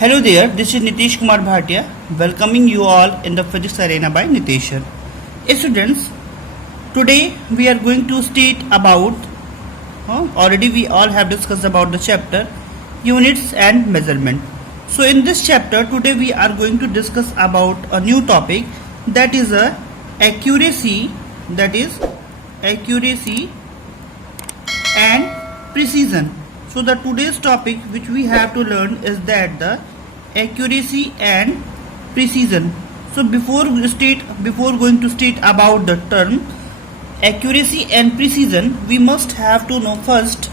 Hello there, this is Nitish Kumar Bhatia, welcoming you all in the Physics Arena by Niteshan. Students, today we are going to state about, already we all have discussed about the chapter, units and measurement. So in this chapter, today we are going to discuss about a new topic, that is accuracy and precision. So the today's topic which we have to learn is that the accuracy and precision. So before going to state about the term accuracy and precision, we must have to know first,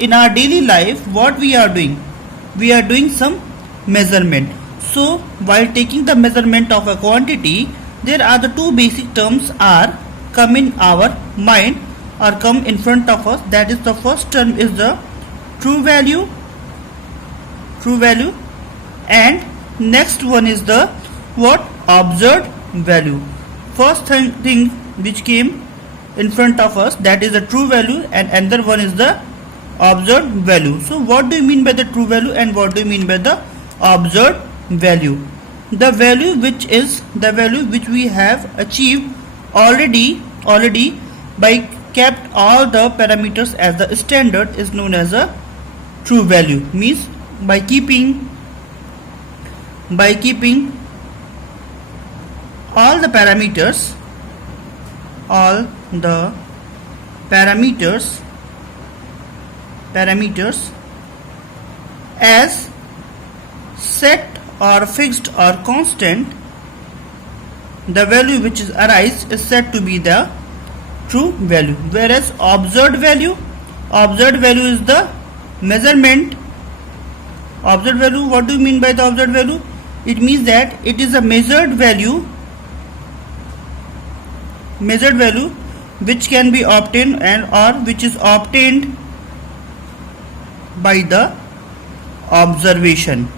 in our daily life what we are doing. We are doing some measurement. So while taking the measurement of a quantity, there are the two basic terms are come in our mind or come in front of us. That is, the first term is the true value, and next one is the observed value. First thing which came in front of us, that is the true value, and another one is the observed value. So what do you mean by the true value and what do you mean by the observed value? The value which we have achieved already by kept all the parameters as the standard is known as a true value. Means by keeping all the parameters as set or fixed or constant, the value which is arise is said to be the true value. Whereas observed value is the measurement. Observed value, what do you mean by the observed value? It means that it is a measured value which can be obtained or which is obtained by the observation.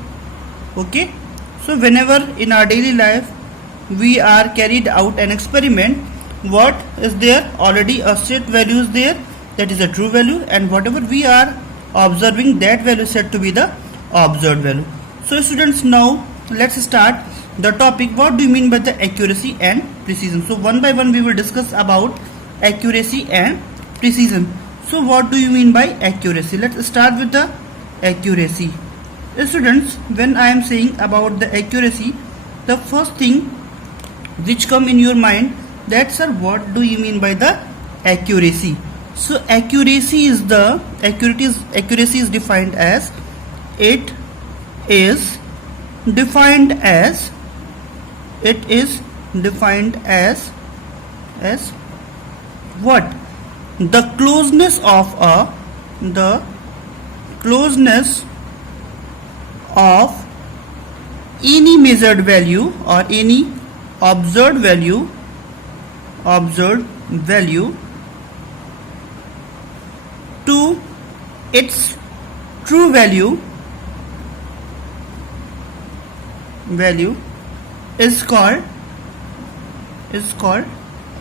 Okay, so whenever in our daily life we are carried out an experiment, what is there? Already a set value is there, that is a true value, and whatever we are observing, that value is said to be the observed value. So students, now let's start the topic. What do you mean by the accuracy and precision? So one by one we will discuss about accuracy and precision. So what do you mean by accuracy? Let's start with the accuracy. Students, when I am saying about the accuracy, the first thing which come in your mind, that sir, what do you mean by the accuracy? So accuracy is defined as, it is defined as what? The closeness of any measured value or any observed value to its true value is called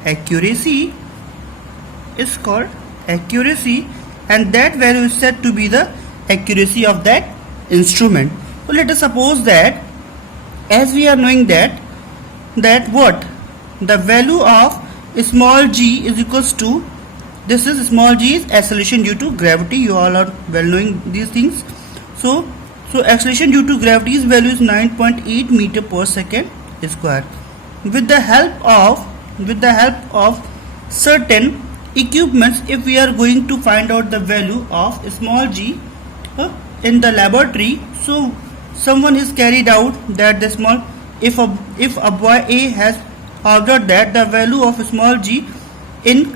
accuracy, and that value is said to be the accuracy of that instrument. So let us suppose that, as we are knowing that what the value of small g is equals to, this is small g is acceleration due to gravity. You all are well knowing these things. So acceleration due to gravity's value is 9.8 meter per second square. With the help of certain equipments, if we are going to find out the value of small g in the laboratory, so someone is carried out that the small, if a boy A has observed that the value of small g in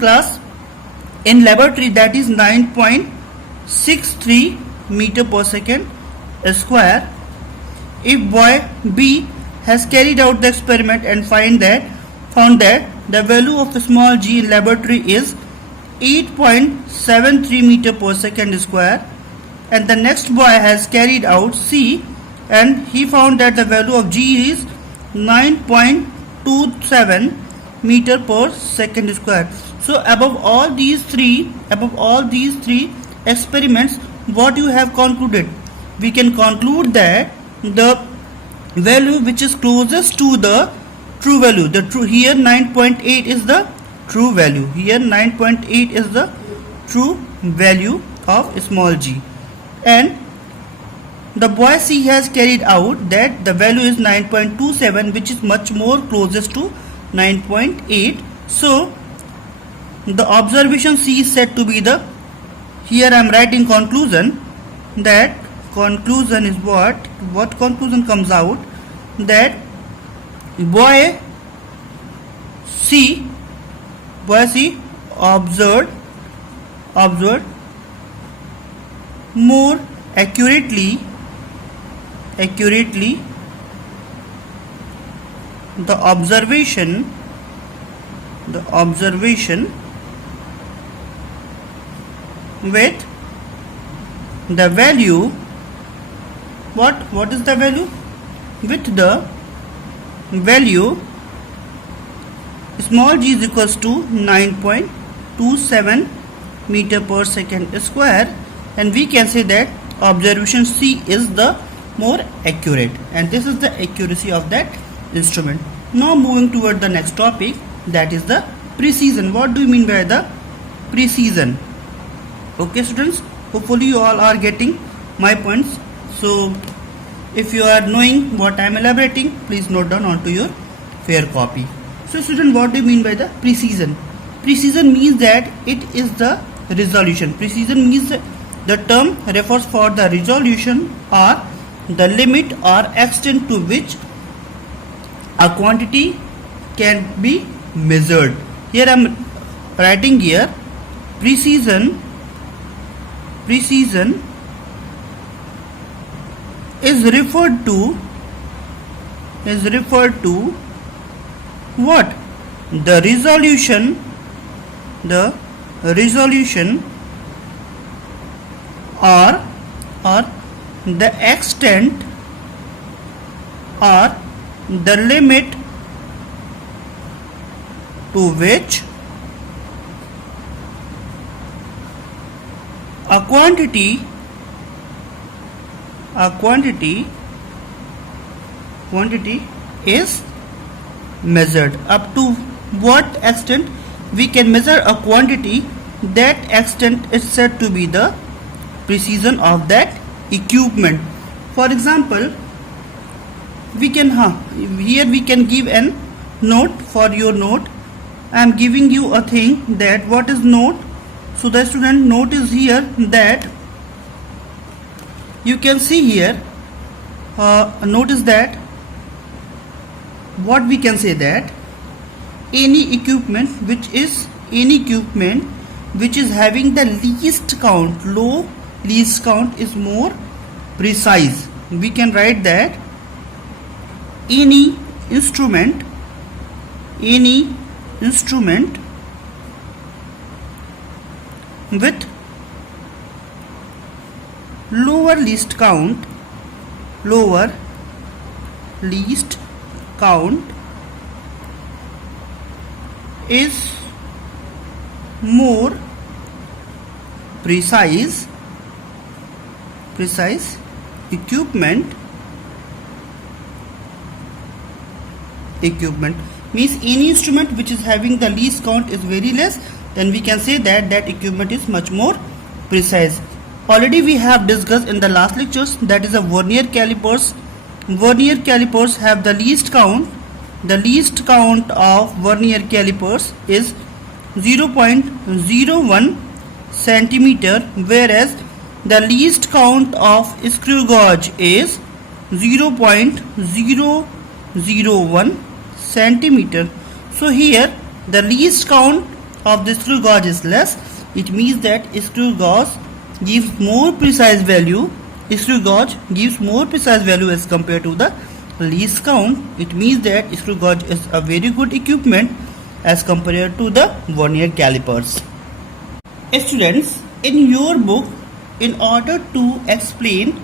laboratory, that is 9.63 meter per second square. If boy B has carried out the experiment and found that the value of small g in laboratory is 8.73 meter per second square, and the next boy has carried out C and he found that the value of g is 9.27 meter per second square. So above all these three experiments, what you have concluded? we can conclude that the value which is closest to the true value, here 9.8 is the true value, here 9.8 is the true value of small g, and the boy C has carried out that the value is 9.27, which is much more closest to 9.8. So the observation C is said to be the, here I am writing conclusion, that conclusion is what conclusion comes out, that boy C observed more accurately the observation with the value, what is the value? With the value small g is equals to 9.27 meter per second square, and we can say that observation C is the more accurate, and this is the accuracy of that instrument. Now moving toward the next topic, that is the precision. What do you mean by the precision? Okay students, hopefully you all are getting my points. So if you are knowing what I am elaborating, please note down onto your fair copy. So student, what do you mean by the precision? Precision means that it is the resolution. Precision means the term refers for the resolution or the limit or extent to which a quantity can be measured. Here I am writing here precision is referred to what? The resolution or the extent or the limit to which a quantity is measured. Up to what extent we can measure a quantity, that extent is said to be the precision of that equipment. For example, we can here we can give an note. For your note, I am giving you a thing, that what is note. So the student, note is here, that you can see here, notice that what we can say, that any equipment which is having the least count, low least count, is more precise. We can write that any instrument with lower least count is more precise equipment means any instrument which is having the least count is very less, then we can say that that equipment is much more precise. Already we have discussed in the last lectures, that is a vernier calipers. Vernier calipers have the least count. The least count of vernier calipers is 0.01 centimeter, whereas the least count of screw gauge is 0.001 centimeter. So here the least count of the screw gauge is less. It means that screw gauge gives more precise value. Screw gauge gives more precise value as compared to the least count. It means that screw gauge is a very good equipment as compared to the vernier calipers. Students, in your book, in order to explain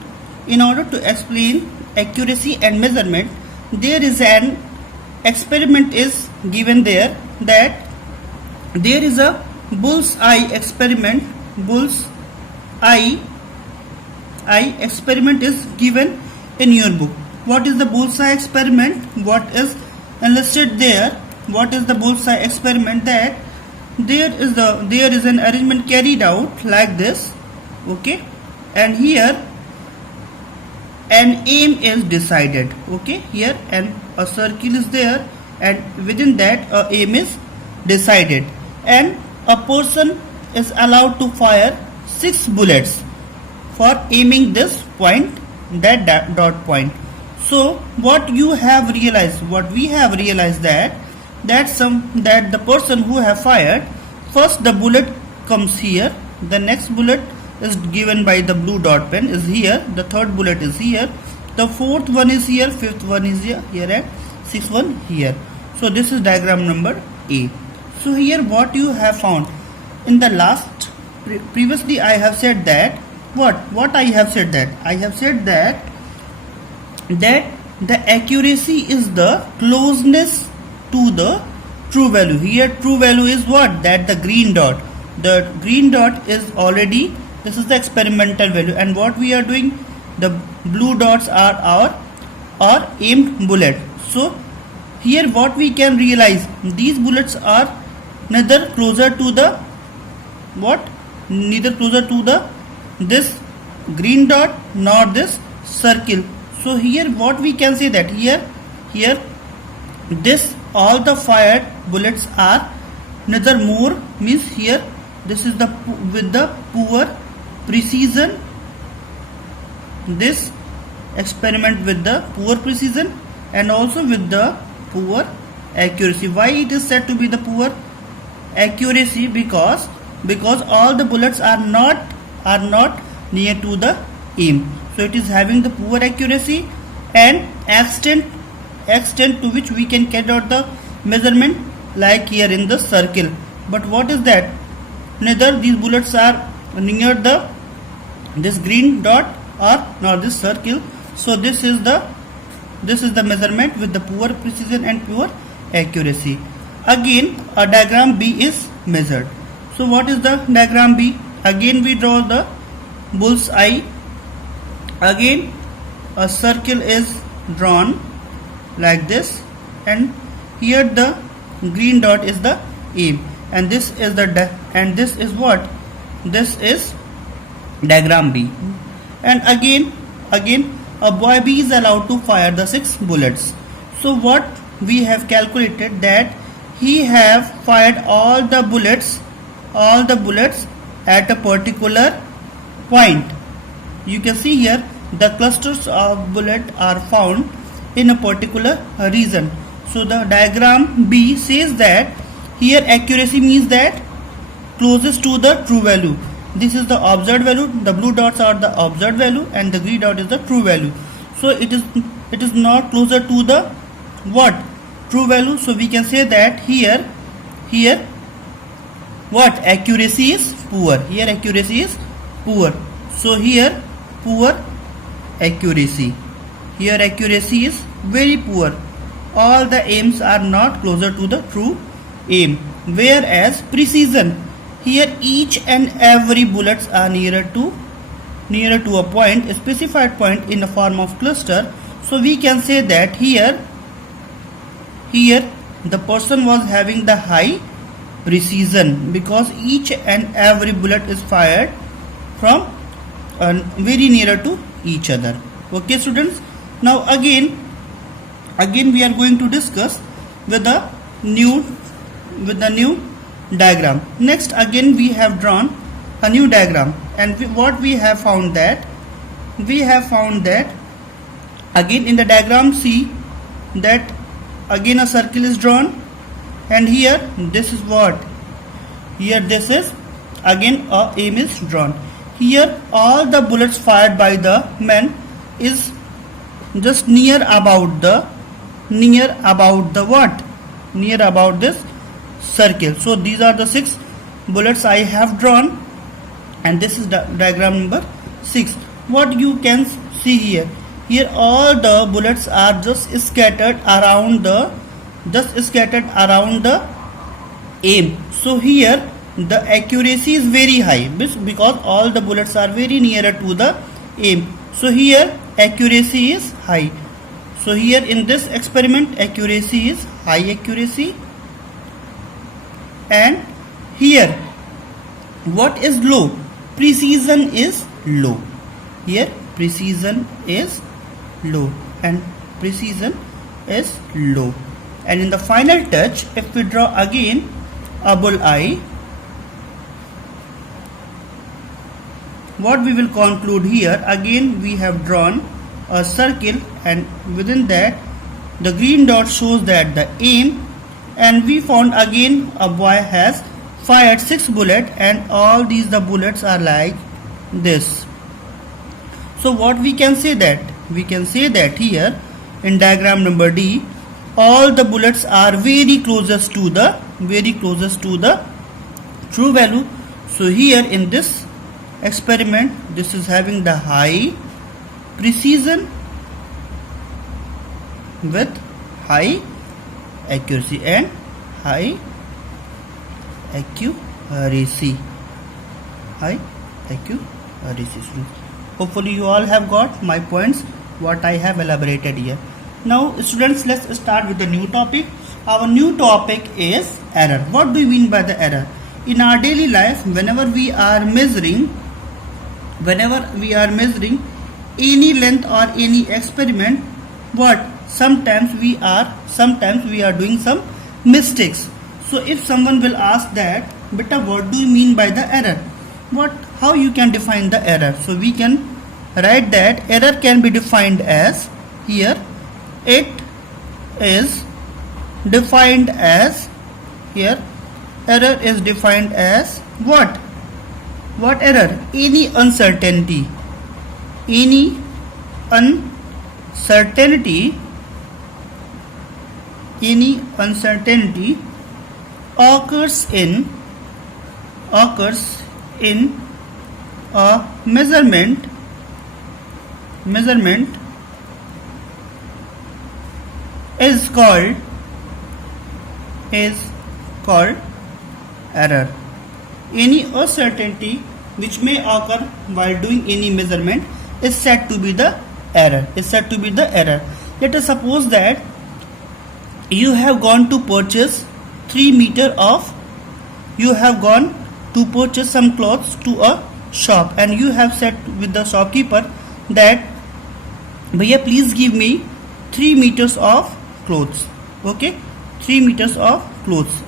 accuracy and measurement, there is an experiment is given there, that there is a bull's eye experiment. Bull's eye bullseye experiment is given in your book. What is the bullseye experiment? What is enlisted there? What is the bullseye experiment? That there is an arrangement carried out like this, okay, and here an aim is decided, okay, here and a circle is there, and within that a aim is decided, and a person is allowed to fire 6 bullets for aiming this point, that dot point. So what you have realized, what we have realized, that the person who have fired, first the bullet comes here, the next bullet is given by the blue dot pen is here, the third bullet is here, the fourth one is here, fifth one is here, and sixth one here. So this is diagram number A. So here what you have found in the last, previously I have said that, what I have said that, I have said that the accuracy is the closeness to the true value. Here true value is what? That the green dot. The green dot is already, this is the experimental value, and what we are doing, the blue dots are our aimed bullet. So here what we can realize, these bullets are neither closer to the what? Neither closer to the this green dot nor this circle. So here what we can say, that here this all the fired bullets are neither more, means here this is the with the poor precision, this experiment with the poor precision and also with the poor accuracy. Why it is said to be the poor accuracy? Because all the bullets are not near to the aim, so it is having the poor accuracy and extent to which we can carry out the measurement, like here in the circle. But what is that? Neither these bullets are near this green dot or nor this circle. So this is the measurement with the poor precision and poor accuracy. Again a diagram B is measured. So what is the diagram B? Again we draw the bull's eye. Again a circle is drawn like this, and here the green dot is the aim, and this is this is what? This is diagram B. And again a boy B is allowed to fire the 6 bullets. So what we have calculated, that he have fired all the bullets at a particular point. You can see here the clusters of bullet are found in a particular region. So the diagram B says that here accuracy means that closest to the true value. This is the observed value, the blue dots are the observed value and the green dot is the true value. So it is not closer to the what? True value. So we can say that here what? Accuracy is poor. Here accuracy is poor. So here poor accuracy. Here accuracy is very poor. All the aims are not closer to the true aim. Whereas precision, here each and every bullets are nearer to a point, a specified point in the form of cluster. So we can say that here the person was having the high precision, because each and every bullet is fired from very nearer to each other. Okay students, now again we are going to discuss with the new diagram. Next again we have drawn a new diagram, and what we have found that again in the diagram C, that again a circle is drawn, and here this is what? Here this is again a aim is drawn. Here all the bullets fired by the men is just near about what? Near about this circle. So these are the 6 bullets I have drawn, and this is diagram number 6. What you can see here all the bullets are just scattered around the aim. So here the accuracy is very high, because all the bullets are very nearer to the aim. So here accuracy is high. So here in this experiment accuracy is high accuracy, and here what is low? Precision is low. Here precision is low and precision is low. And in the final touch, if we draw again a bull eye, what we will conclude here, again we have drawn a circle, and within that the green dot shows that the aim, and we found again a boy has fired 6 bullets, and all these the bullets are like this. So what we can say that? We can say that here in diagram number D, all the bullets are very closest to the true value. So here in this experiment, this is having the high precision with high accuracy and high accuracy. Hopefully you all have got my points what I have elaborated here. Now students, let's start with the new topic. Our new topic is error. What do you mean by the error? In our daily life, whenever we are measuring any length or any experiment, what sometimes we are doing some mistakes. So if someone will ask that, beta, what do you mean by the error? How you can define the error? So we can write that error can be defined as, here it is defined as, here error is defined as what error? Any uncertainty occurs in a measurement is called error. Any uncertainty which may occur while doing any measurement is said to be the error. Let us suppose that you have gone to purchase 3 meters of, you have gone to purchase some clothes to a shop, and you have said with the shopkeeper that, Bhaiya, please give me 3 meters of clothes. Okay, 3 meters of clothes.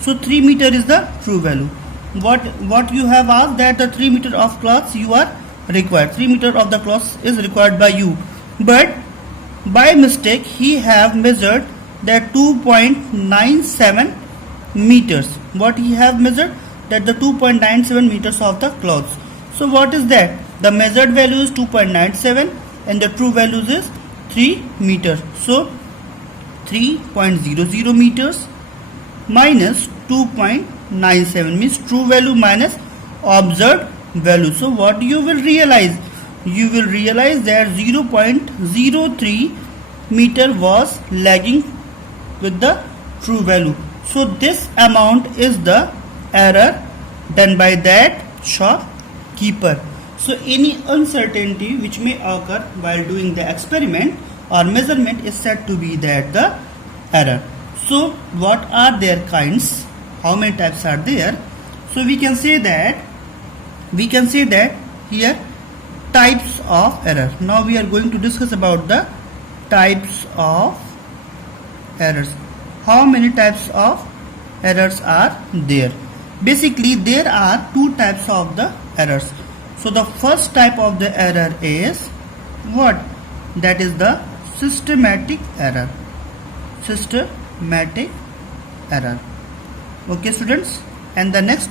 So 3 meter is the true value. What you have asked, that the 3 meter of cloths you are required. 3 meter of the cloths is required by you, but by mistake he have measured that 2.97 meters. What he have measured? That the 2.97 meters of the cloths. So what is that? The measured value is 2.97 and the true value is 3 meters. So 3.00 meters minus 2.97 means true value minus observed value. So what you will realize? You will realize that 0.03 meter was lagging with the true value. So this amount is the error done by that shopkeeper. So any uncertainty which may occur while doing the experiment or measurement is said to be that the error. So what are their kinds? How many types are there? So we can say that here types of error. Now we are going to discuss about the types of errors. How many types of errors are there? Basically there are 2 types of the errors. So the first type of the error is what? That is the systematic error. Okay students, and the next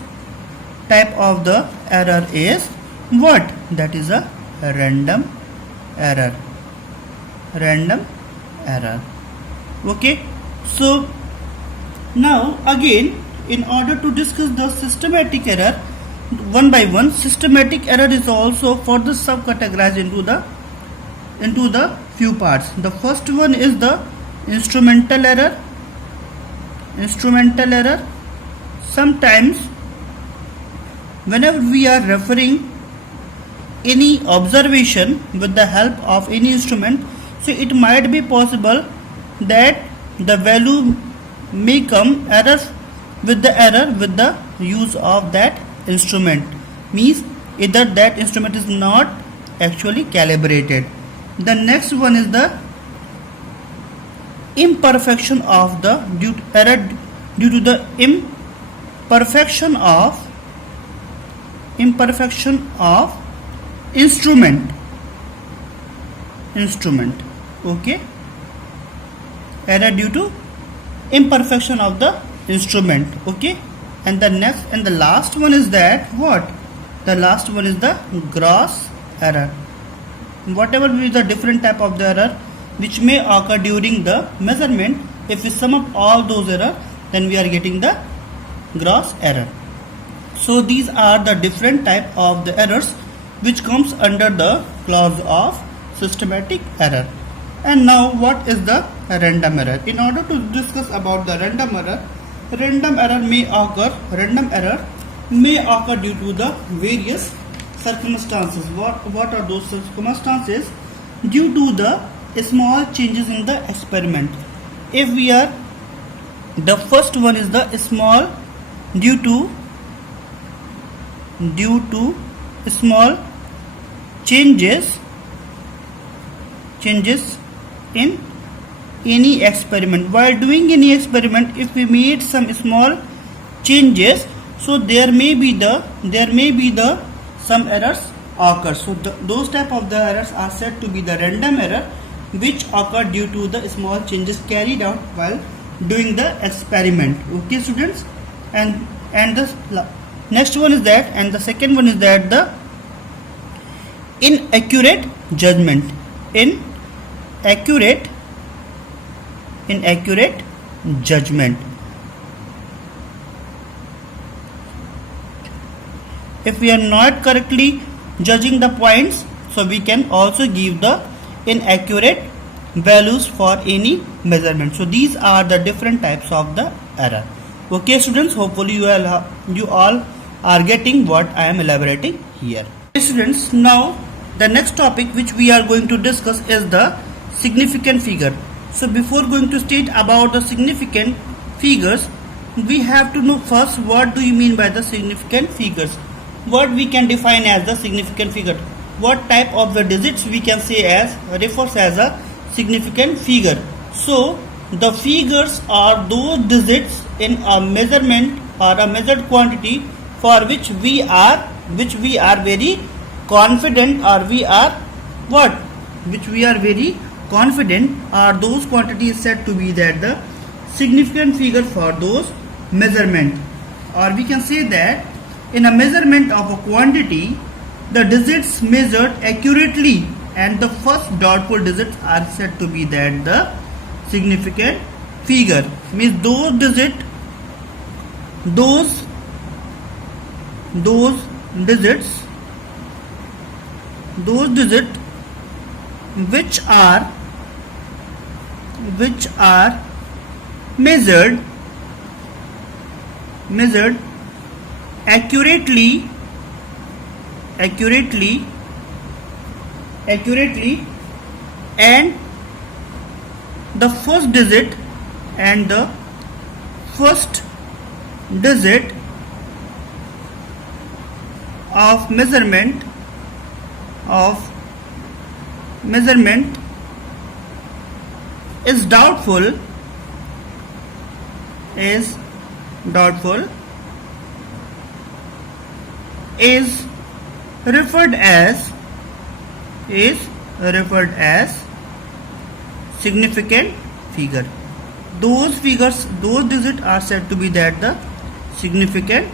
type of the error is what? That is a random error. Okay, so now again, in order to discuss the systematic error one by one, systematic error is also further subcategorized into the few parts. The first one is the instrumental error. Sometimes whenever we are referring any observation with the help of any instrument, so it might be possible that the value may come error with the use of that instrument, means either that instrument is not actually calibrated. The next one is the imperfection of the error due to the imperfection of instrument. Okay, error due to imperfection of the instrument. Okay, and the next and the last one is that what? The last one is the gross error. Whatever will be the different type of the error which may occur during the measurement, if we sum up all those error, then we are getting the gross error. So these are the different type of the errors which comes under the clause of systematic error. And now what is the random error? In order to discuss about the random error may occur due to the various circumstances. What are those circumstances? Due to the small changes in the experiment. If we are, the first one is the small due to small changes in any experiment. While doing any experiment, if we made some small changes, so there may be the some errors occur. So those type of the errors are said to be the random error, which occur due to the small changes carried out while doing the experiment. Okay, students, and the next one is that, and the second one is that the inaccurate judgment. Inaccurate judgment. If we are not correctly judging the points, so we can also give the inaccurate values for any measurement. So these are the different types of the error. Okay, students, hopefully you all are getting what I am elaborating here. Okay, students, now the next topic which we are going to discuss is the significant figure. So before going to state about the significant figures, we have to know first what do you mean by the significant figures. What we can define as the significant figure. What type of the digits we can say as refers as a significant figure. So the figures are those digits in a measurement or a measured quantity for which we are very confident, or we are very confident, are those quantities said to be that the significant figure for those measurement. Or we can say that in a measurement of a quantity, the digits measured accurately and the first doubtful digits are said to be that the significant figure. Means those digits which are measured accurately and the first digit of measurement is doubtful is referred as significant figure. Those digits are said to be that the significant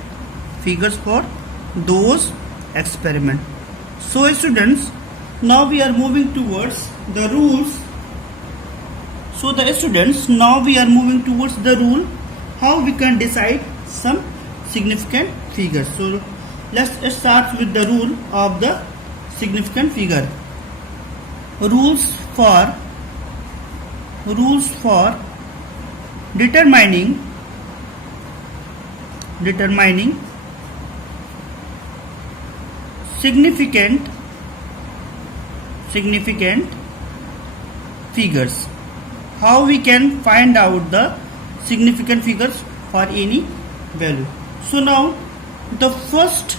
figures for those experiment. So students, now we are moving towards the rules. So the students, now we are moving towards the rule how we can decide some significant figures. So let's start with the rule of the significant figure. Rules for determining significant significant figures. How we can find out the significant figures for any value? So now the first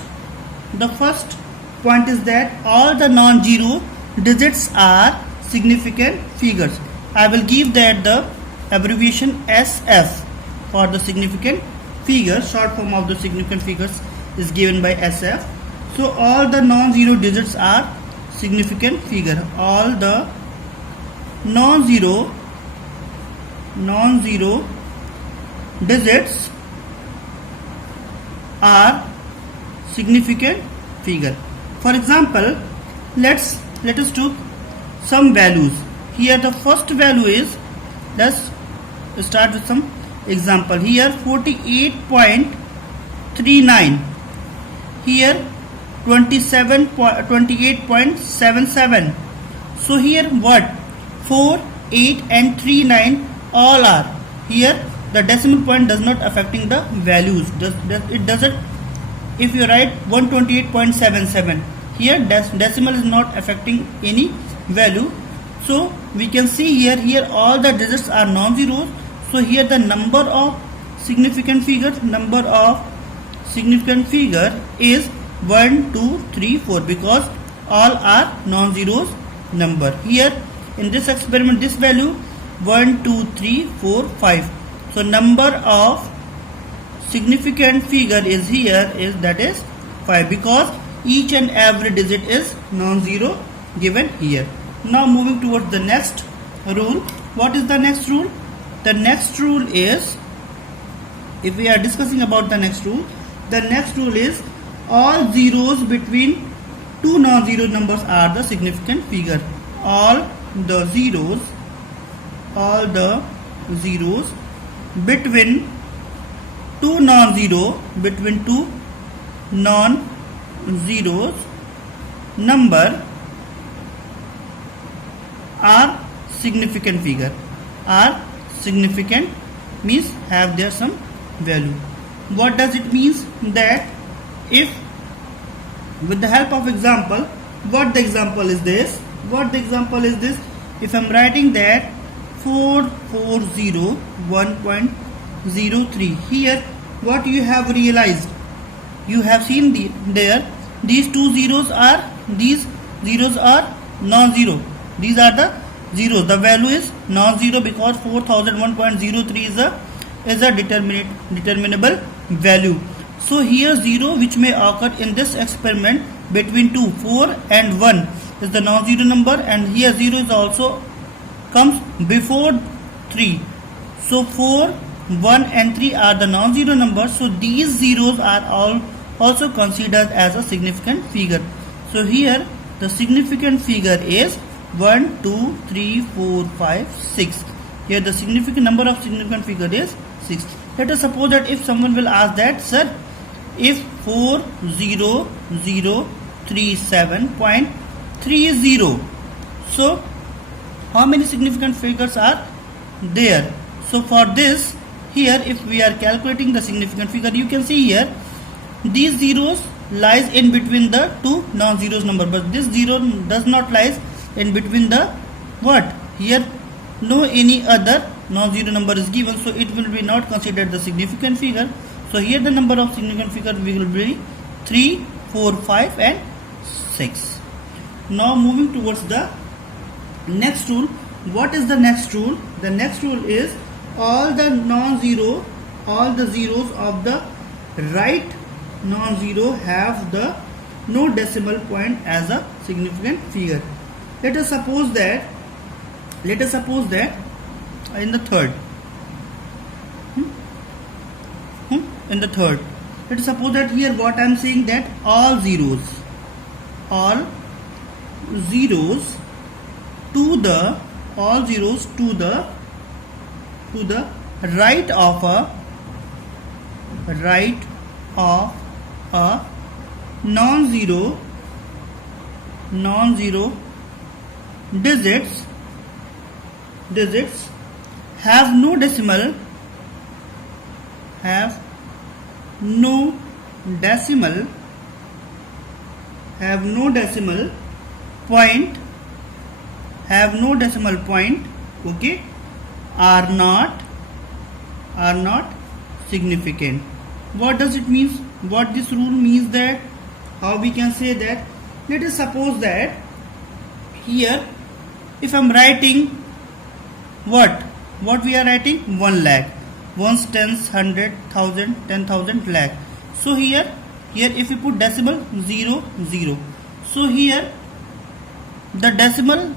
point is that all the non-zero digits are significant figures. I will give that the abbreviation SF for the significant figure. Short form of the significant figures is given by SF. So all the non-zero digits are significant figure. All the non-zero digits are significant figure. For example, let us take some values. Here the first value is, let's start with some example. Here 48.39, here 28.77. so here what, 4, 8 and 39 all are here. The decimal point does not affecting the values. It doesn't. If you write 128.77, here decimal is not affecting any value. So we can see here all the digits are non-zeros. So here the number of significant figure is 1, 2, 3, 4 because all are non-zeros number. Here in this experiment this value 1, 2, 3, 4, 5. So number of significant figure is here is that is 5 because each and every digit is non-zero given here. Now moving towards the next rule. What is the next rule? The next rule is, if we are discussing about the next rule is all zeros between two non-zero numbers are the significant figure. All the zeros between two non-zeros number are significant figure. Are significant means have there some value. What does it means? That if with the help of example, what the example is this? If I am writing that 440.1.03, here what you have realized, you have seen these zeros are non-zero. These are the zeros. The value is non-zero because 4001.03 is a determinable value. So here 0 which may occur in this experiment between 2, 4 and 1 is the non-zero number, and here 0 is also comes before 3. So 4, 1 and 3 are the non-zero numbers. So these zeros are all also considered as a significant figure. So here the significant figure is 1, 2, 3, 4, 5, 6. Here the significant number of significant figure is 6. Let us suppose that if someone will ask that, sir, if 40037.30, so how many significant figures are there? So for this, here if we are calculating the significant figure, you can see here these zeros lies in between the two non-zeros number, but this zero does not lies in between the what? Here no any other non-zero number is given, so it will be not considered the significant figure. So here the number of significant figure will be 3, 4, 5 and 6. Now moving towards the next rule. What is the next rule? The next rule is all the zeros of the right non-zero have the no decimal point as a significant figure. Let us suppose that in the third, let us suppose that here what I am saying, that all zeros to the right of a non-zero digits have no decimal point have no decimal point, okay, are not significant. What does it mean? What this rule means, that how we can say that? Let us suppose that here if I am writing what we are writing, 1 lakh, ones, tens, 100, 1000, 10,000, lakh. So here if we put decimal 0 0, so here the decimal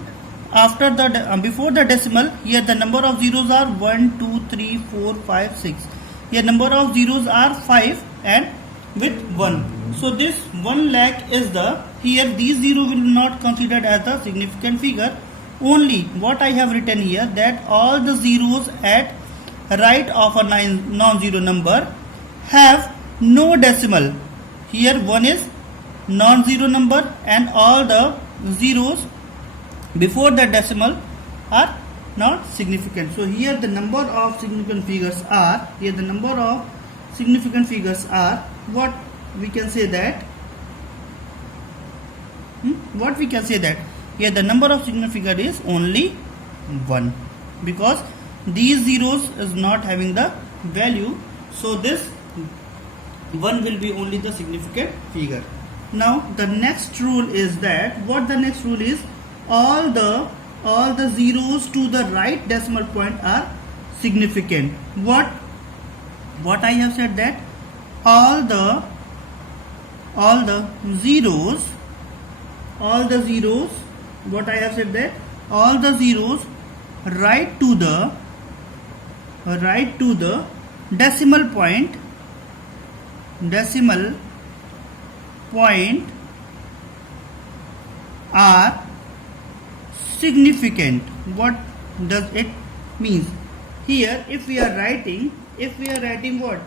after the before the decimal, here the number of zeros are 1 2 3 4 5 6. Here number of zeros are 5 and with 1. So this 1 lakh is the, here these 0 will not considered as a significant figure. Only what I have written here, that all the zeros at right of a non-zero number have no decimal. Here 1 is non-zero number and all the zeros before the decimal are not significant. So here the number of significant figures are, what we can say that, here the number of significant figure is only 1, because these zeros is not having the value, so this 1 will be only the significant figure. Now the next rule is that, what the next rule is, all the zeros to the right decimal point are significant. What I have said, that all the zeros, what I have said, that all the zeros right to the decimal point are significant. What does it mean? Here if we are writing what?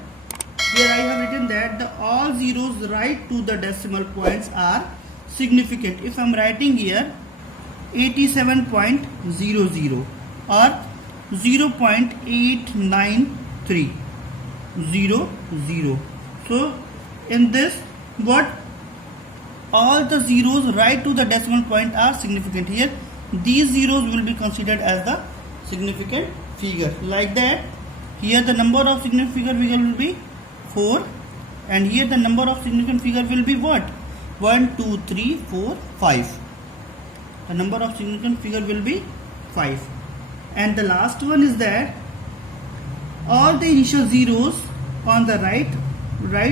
Here I have written that all zeros right to the decimal points are significant. If I am writing here 87.00 or 0.89300, so in this, what, all the zeros right to the decimal point are significant. Here these zeros will be considered as the significant figure. Like that, here the number of significant figure will be 4, and here the number of significant figure will be what? 1 2 3 4 5. The number of significant figure will be 5. And the last one is that all the initial zeros on the right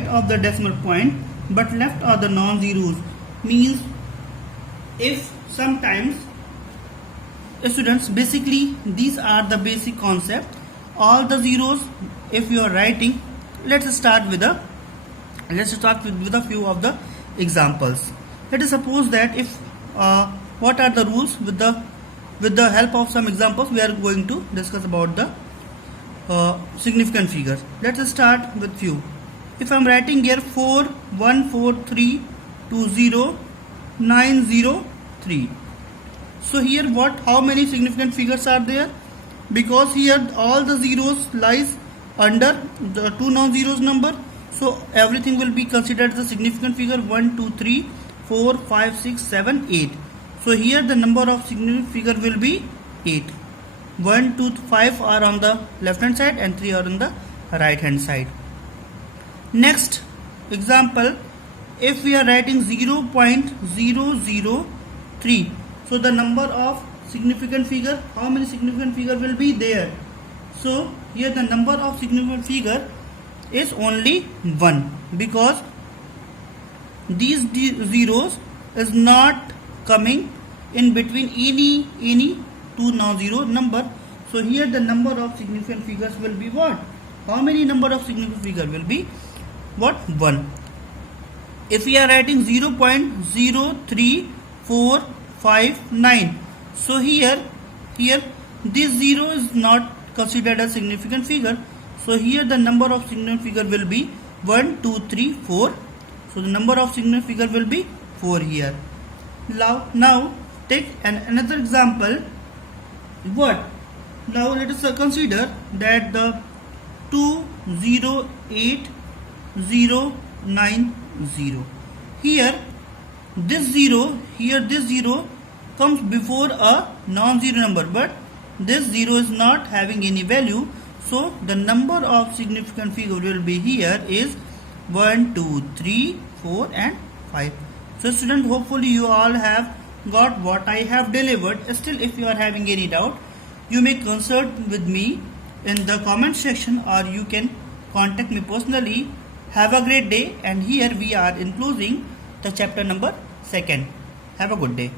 of the decimal point, but left are the non-zeros. Means if sometimes students, basically these are the basic concept. All the zeros, if you are writing, let's start with a few of the examples. Let us suppose that if what are the rules, with the help of some examples we are going to discuss about the significant figures. Let us start with few. If I am writing here 414320903, so here how many significant figures are there? Because here all the zeros lies under the two non-zeros number, so everything will be considered as a significant figure. 1 2 3 4 5 6 7 8. So here the number of significant figure will be 8. 1 2 5 are on the left hand side and 3 are on the right hand side. Next example, if we are writing 0.003, so the number of significant figure, how many significant figure will be there? So here the number of significant figure is only 1, because these zeros is not coming in between any two non-zero number. So here the number of significant figures will be what? How many number of significant figure will be what? 1. If we are writing 0.03459, so here this 0 is not considered a significant figure, so here the number of significant figure will be 1 2 3 4. So the number of significant figure will be 4 here. Now take another example. What? Now let us consider that the 208090. Here this zero comes before a non-zero number, but this 0 is not having any value, so the number of significant figure will be here is 1, 2, 3, 4 and 5. So student, hopefully you all have got what I have delivered. Still, if you are having any doubt, you may consult with me in the comment section, or you can contact me personally. Have a great day, and here we are in closing the chapter number 2. Have a good day.